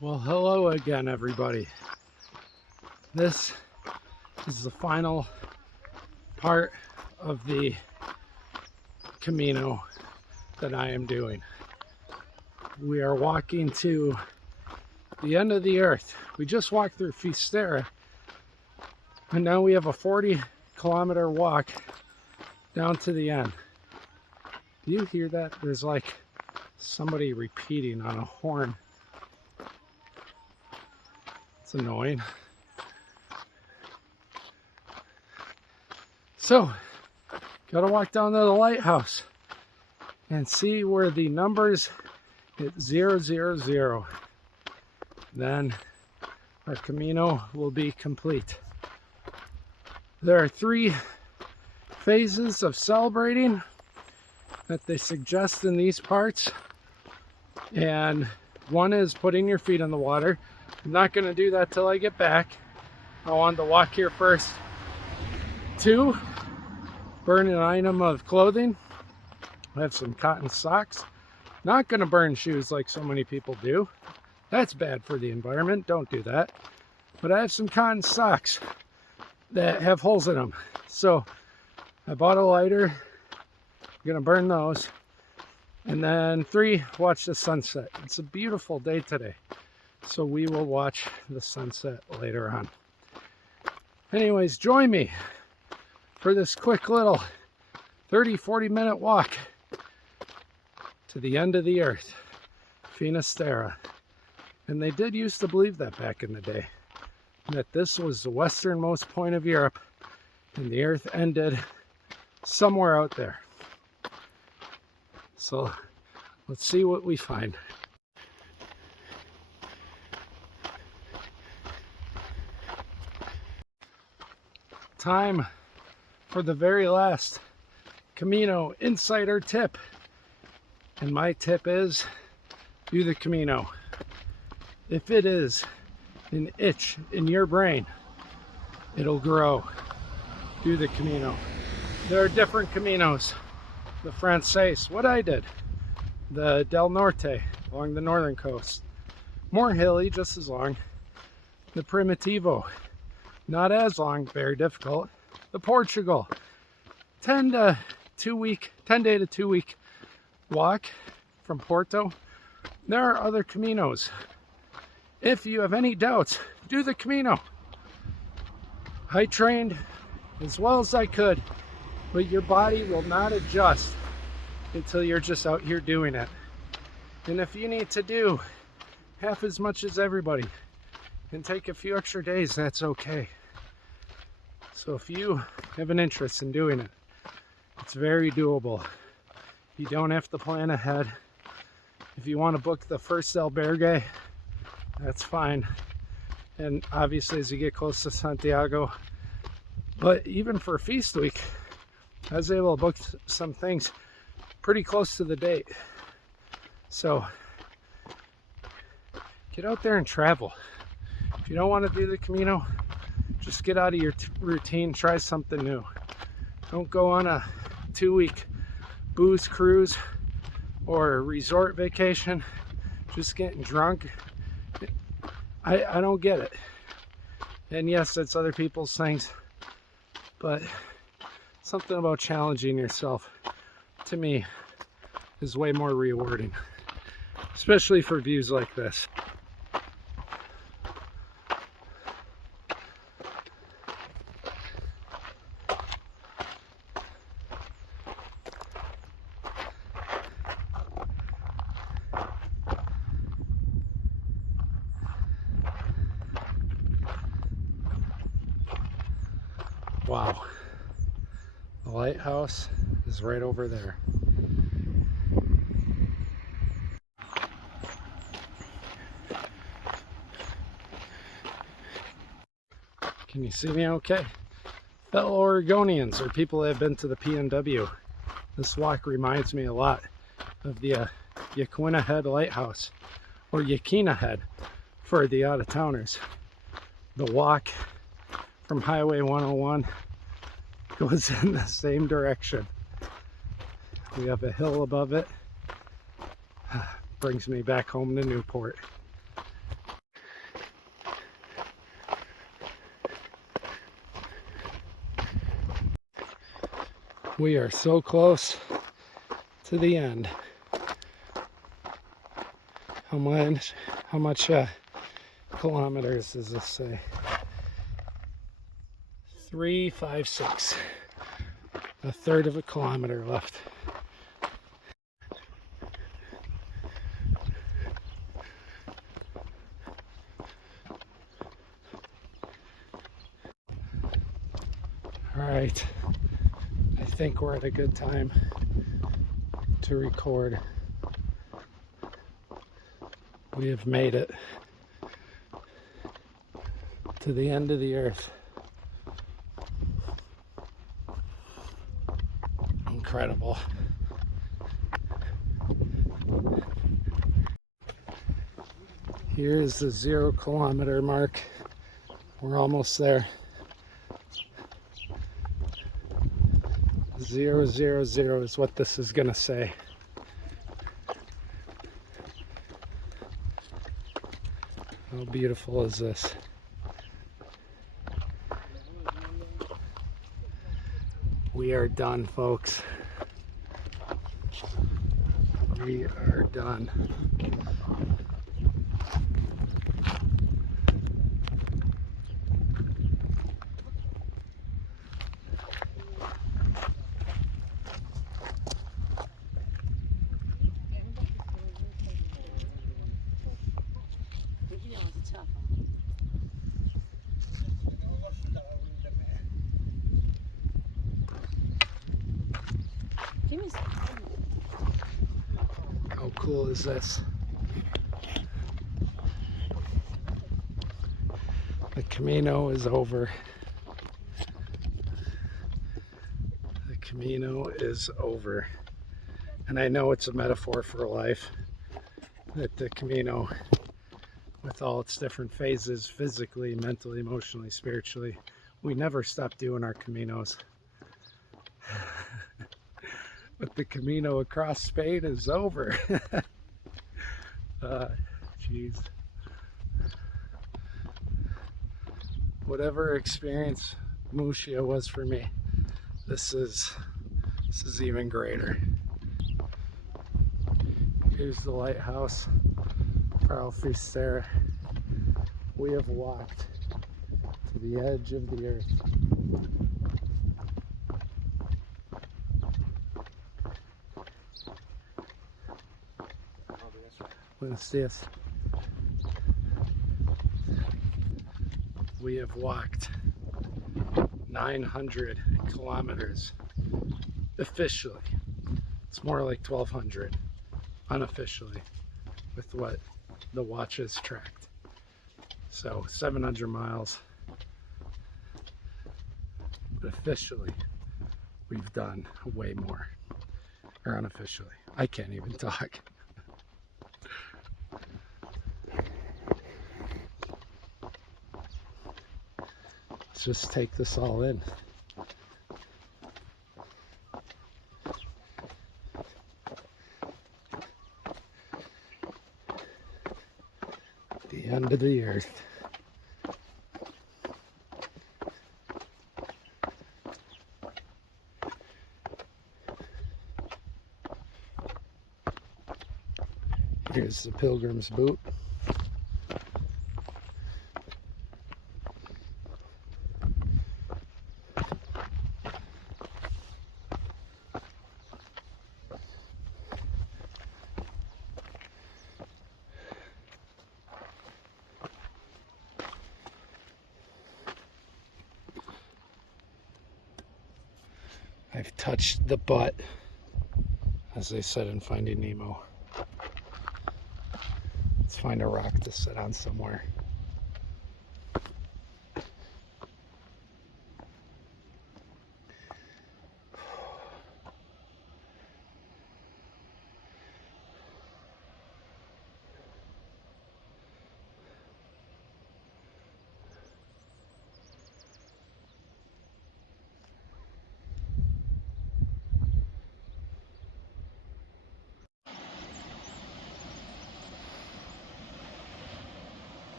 Well, hello again, everybody. This is the final part of the Camino that I am doing. We are walking to the end of the earth. We just walked through Finisterre, and now we have a 40-kilometer walk down to the end. Do you hear that? There's like somebody repeating on a horn. It's annoying. So, gotta walk down to the lighthouse and see where the numbers hit 000. Then our Camino will be complete. There are 3 phases of celebrating that they suggest in these parts, and one is putting your feet in the water. I'm not going to do that till I get back. I wanted to walk here first. 2, burn an item of clothing. I have some cotton socks. Not going to burn shoes like so many people do. That's bad for the environment. Don't do that. But I have some cotton socks that have holes in them. So I bought a lighter. I'm going to burn those. And then 3, watch the sunset. It's a beautiful day today. So we will watch the sunset later on. Anyways, join me for this quick little 30-40 minute walk to the end of the earth, Finisterre. And they did used to believe that back in the day, that this was the westernmost point of Europe and the earth ended somewhere out there. So let's see what we find. Time for the very last Camino insider tip. And my tip is, do the Camino. If it is an itch in your brain, it'll grow. Do the Camino. There are different Caminos. The Francais, what I did. The Del Norte, along the northern coast. More hilly, just as long. The Primitivo, not as long, very difficult. The Portugal, 10 day to 2 week walk from Porto. There are other Caminos. If you have any doubts, do the Camino. I trained as well as I could, but your body will not adjust until you're just out here doing it. And if you need to do half as much as everybody and take a few extra days, that's okay. So if you have an interest in doing it, it's very doable. You don't have to plan ahead. If you want to book the first albergue, that's fine. And obviously as you get close to Santiago, but even for Feast Week, I was able to book some things pretty close to the date. So get out there and travel. If you don't want to do the Camino, just get out of your routine, try something new. Don't go on a 2-week booze cruise or a resort vacation, just getting drunk. I don't get it. And yes, that's other people's things, but something about challenging yourself, to me, is way more rewarding, especially for views like this. Wow, the lighthouse is right over there. Can you see me okay? Fellow Oregonians, or people that have been to the PNW, this walk reminds me a lot of the Yaquina Head Lighthouse, or Yaquina Head for the out-of-towners. The walk from Highway 101 goes in the same direction. We have a hill above it. Brings me back home to Newport. We are so close to the end. How much kilometers does this say? 356. A third of a kilometer left. All right, I think we're at a good time to record. We have made it to the end of the earth. Incredible. Here is the 0 kilometer mark. We're almost there. 000 is what this is gonna say. How beautiful is this? We are done, folks. We are done. How cool is this? The Camino is over. The Camino is over. And I know it's a metaphor for life, that the Camino, with all its different phases, physically, mentally, emotionally, spiritually, we never stop doing our Caminos. But the Camino across Spain is over. Jeez. Whatever experience Murcia was for me, this is even greater. Here's the lighthouse for Finisterre. We have walked to the edge of the earth. Buenos dias. We have walked 900 kilometers officially. It's more like 1,200 unofficially with what the watches tracked. So 700 miles. But officially, we've done way more. Or unofficially. I can't even talk. Let's just take this all in. The end of the earth. Here's the pilgrim's boot. I've touched the butt, as they said in Finding Nemo. Let's find a rock to sit on somewhere.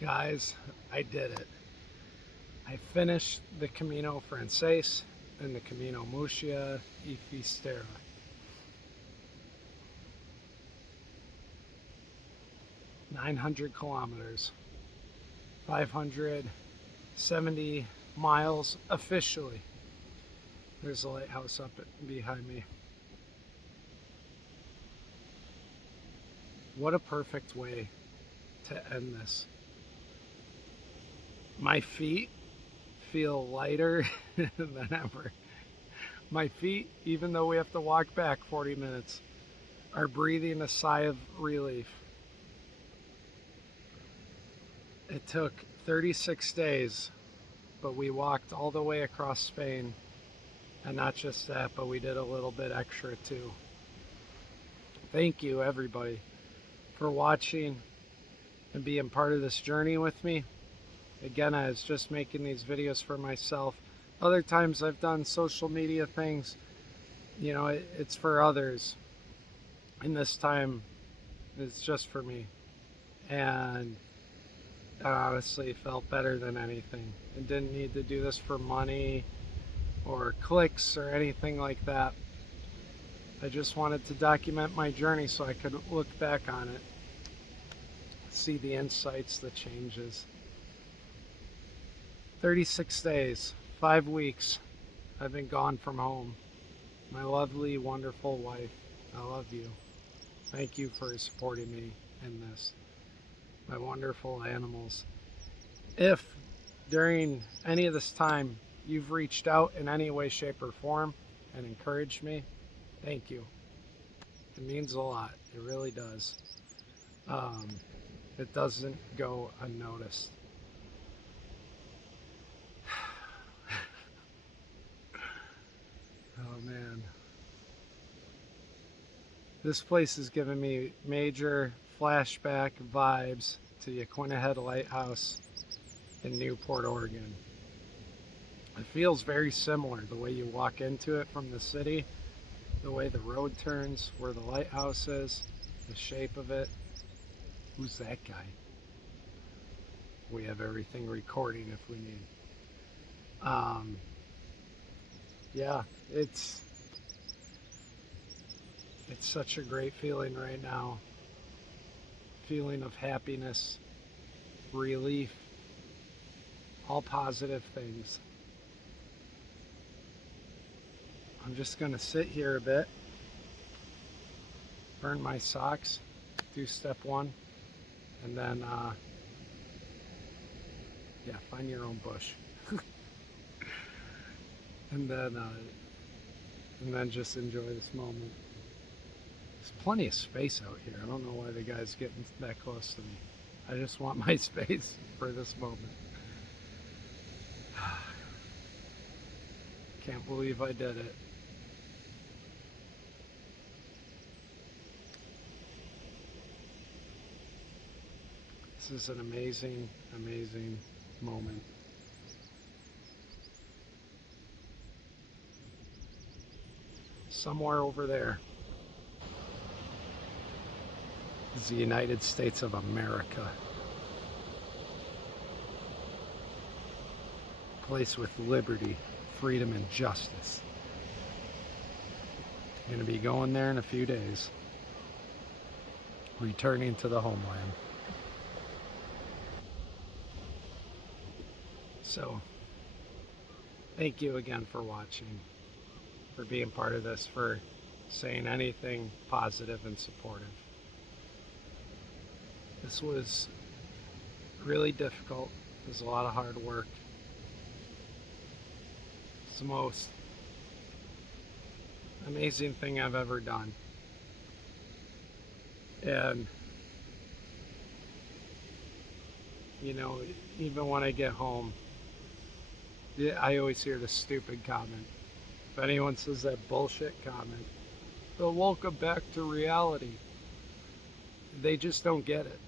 Guys, I did it. I finished the Camino Frances and the Camino Musia y Fisterra. 900 kilometers, 570 miles officially. There's a lighthouse up behind me. What a perfect way to end this. My feet feel lighter than ever. My feet, even though we have to walk back 40 minutes, are breathing a sigh of relief. It took 36 days, but we walked all the way across Spain. And not just that, but we did a little bit extra too. Thank you, everybody, for watching and being part of this journey with me. Again, I was just making these videos for myself. Other times I've done social media things, you know, it's for others. And this time it's just for me. And it honestly felt better than anything. I didn't need to do this for money or clicks or anything like that. I just wanted to document my journey so I could look back on it, see the insights, the changes. 36 days, 5 weeks, I've been gone from home. My lovely, wonderful wife, I love you. Thank you for supporting me in this. My wonderful animals. If during any of this time you've reached out in any way, shape, or form and encouraged me, thank you. It means a lot. It really does. It doesn't go unnoticed. Oh man. This place is giving me major flashback vibes to Yaquina Head Lighthouse in Newport, Oregon. It feels very similar, the way you walk into it from the city, the way the road turns, where the lighthouse is, the shape of it. Who's that guy? We have everything recording if we need. Yeah, it's such a great feeling right now. Feeling of happiness, relief, all positive things. I'm just gonna sit here a bit, burn my socks, do step one, and then yeah, find your own bush. and then just enjoy this moment. There's plenty of space out here. I don't know why the guy's getting that close to me. I just want my space for this moment. Can't believe I did it. This is an amazing, amazing moment. Somewhere over there is the United States of America. A place with liberty, freedom, and justice. I'm going to be going there in a few days. Returning to the homeland. So, thank you again for watching, for being part of this, for saying anything positive and supportive. This was really difficult. It was a lot of hard work. It's the most amazing thing I've ever done. And, you know, even when I get home, I always hear the stupid comment. If anyone says that bullshit comment, they'll welcome back to reality. They just don't get it.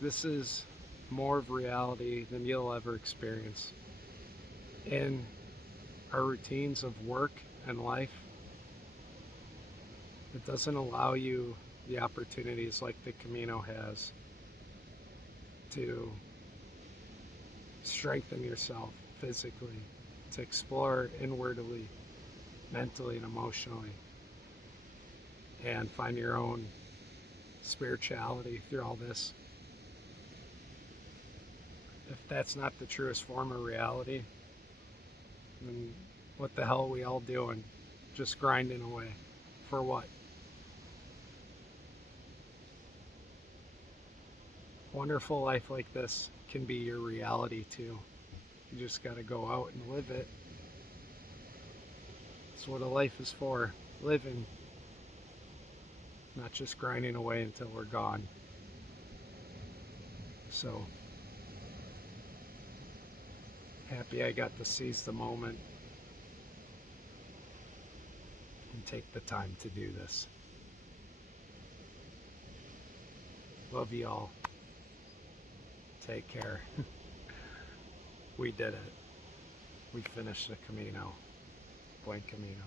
This is more of reality than you'll ever experience. In our routines of work and life, it doesn't allow you the opportunities like the Camino has to strengthen yourself physically, to explore inwardly, mentally and emotionally, and find your own spirituality through all this. If that's not the truest form of reality, then what the hell are we all doing? Just grinding away. For what? Wonderful life like this can be your reality too. You just gotta go out and live it. That's what a life is for. Living. Not just grinding away until we're gone. So, happy I got to seize the moment and take the time to do this. Love you all. Take care. We did it. We finished the Camino. Buen Camino.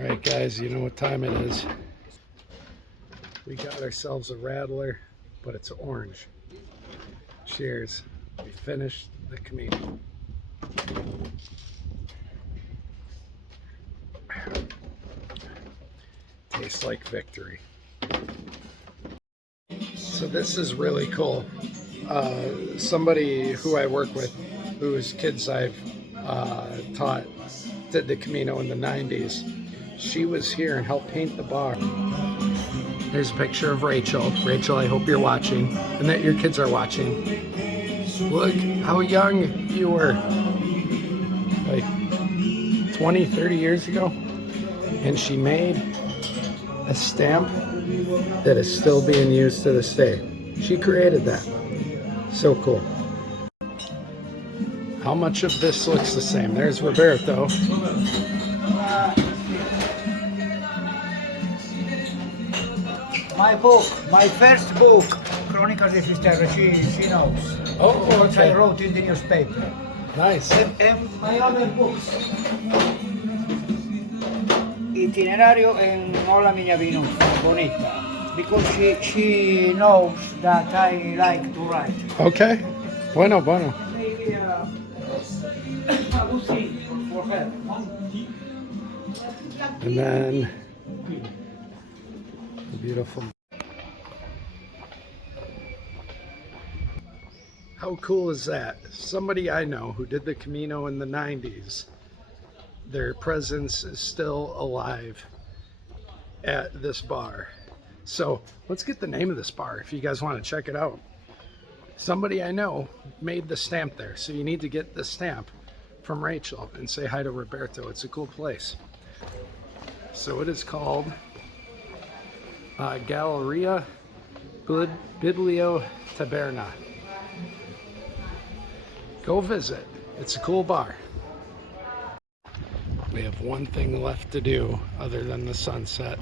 Alright guys, you know what time it is. We got ourselves a rattler, but it's orange. Cheers. We finished the Camino. Tastes like victory. So this is really cool. Somebody who I work with, whose kids I've taught, did the Camino in the 90s. She was here and helped paint the bar. There's a picture of Rachel. Rachel, I hope you're watching and that your kids are watching. Look how young you were. Like 20, 30 years ago. And she made a stamp that is still being used to this day. She created that. So cool. How much of this looks the same? There's Roberto. My book, my first book, Chronicles de Finisterre, she knows. Oh, okay. I wrote in the newspaper. Nice. And my other books. Itinerario en Hola Miña Vino, Bonita. Because she knows that I like to write. Okay. Bueno, bueno. Maybe a good thing for her. And then the beautiful. How cool is that? Somebody I know who did the Camino in the 90s, their presence is still alive at this bar. So let's get the name of this bar if you guys want to check it out. Somebody I know made the stamp there, so you need to get the stamp from Rachel and say hi to Roberto. It's a cool place. So it is called Galleria Biblio Taberna. Go visit. It's a cool bar. We have one thing left to do other than the sunset.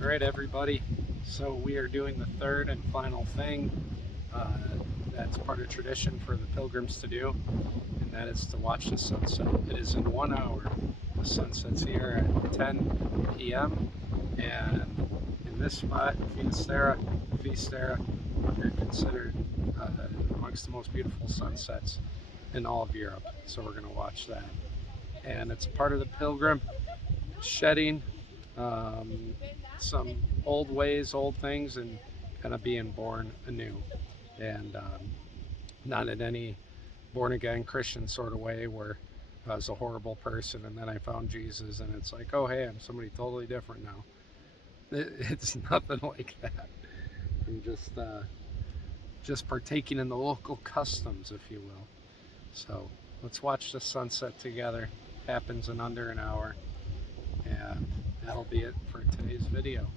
All right, everybody. So we are doing the third and final thing that's part of tradition for the pilgrims to do, and that is to watch the sunset. It is in 1 hour. The sunset's here at 10 p.m. and in this spot, Finisterre, they're considered amongst the most beautiful sunsets in all of Europe. So we're going to watch that, and it's part of the pilgrim shedding some old ways, old things, and kind of being born anew, and not in any born again Christian sort of way where I was a horrible person and then I found Jesus and it's like, oh hey, I'm somebody totally different now. It's nothing like that. I'm just partaking in the local customs, if you will. So let's watch the sunset together. Happens in under an hour, and that'll be it for today's video.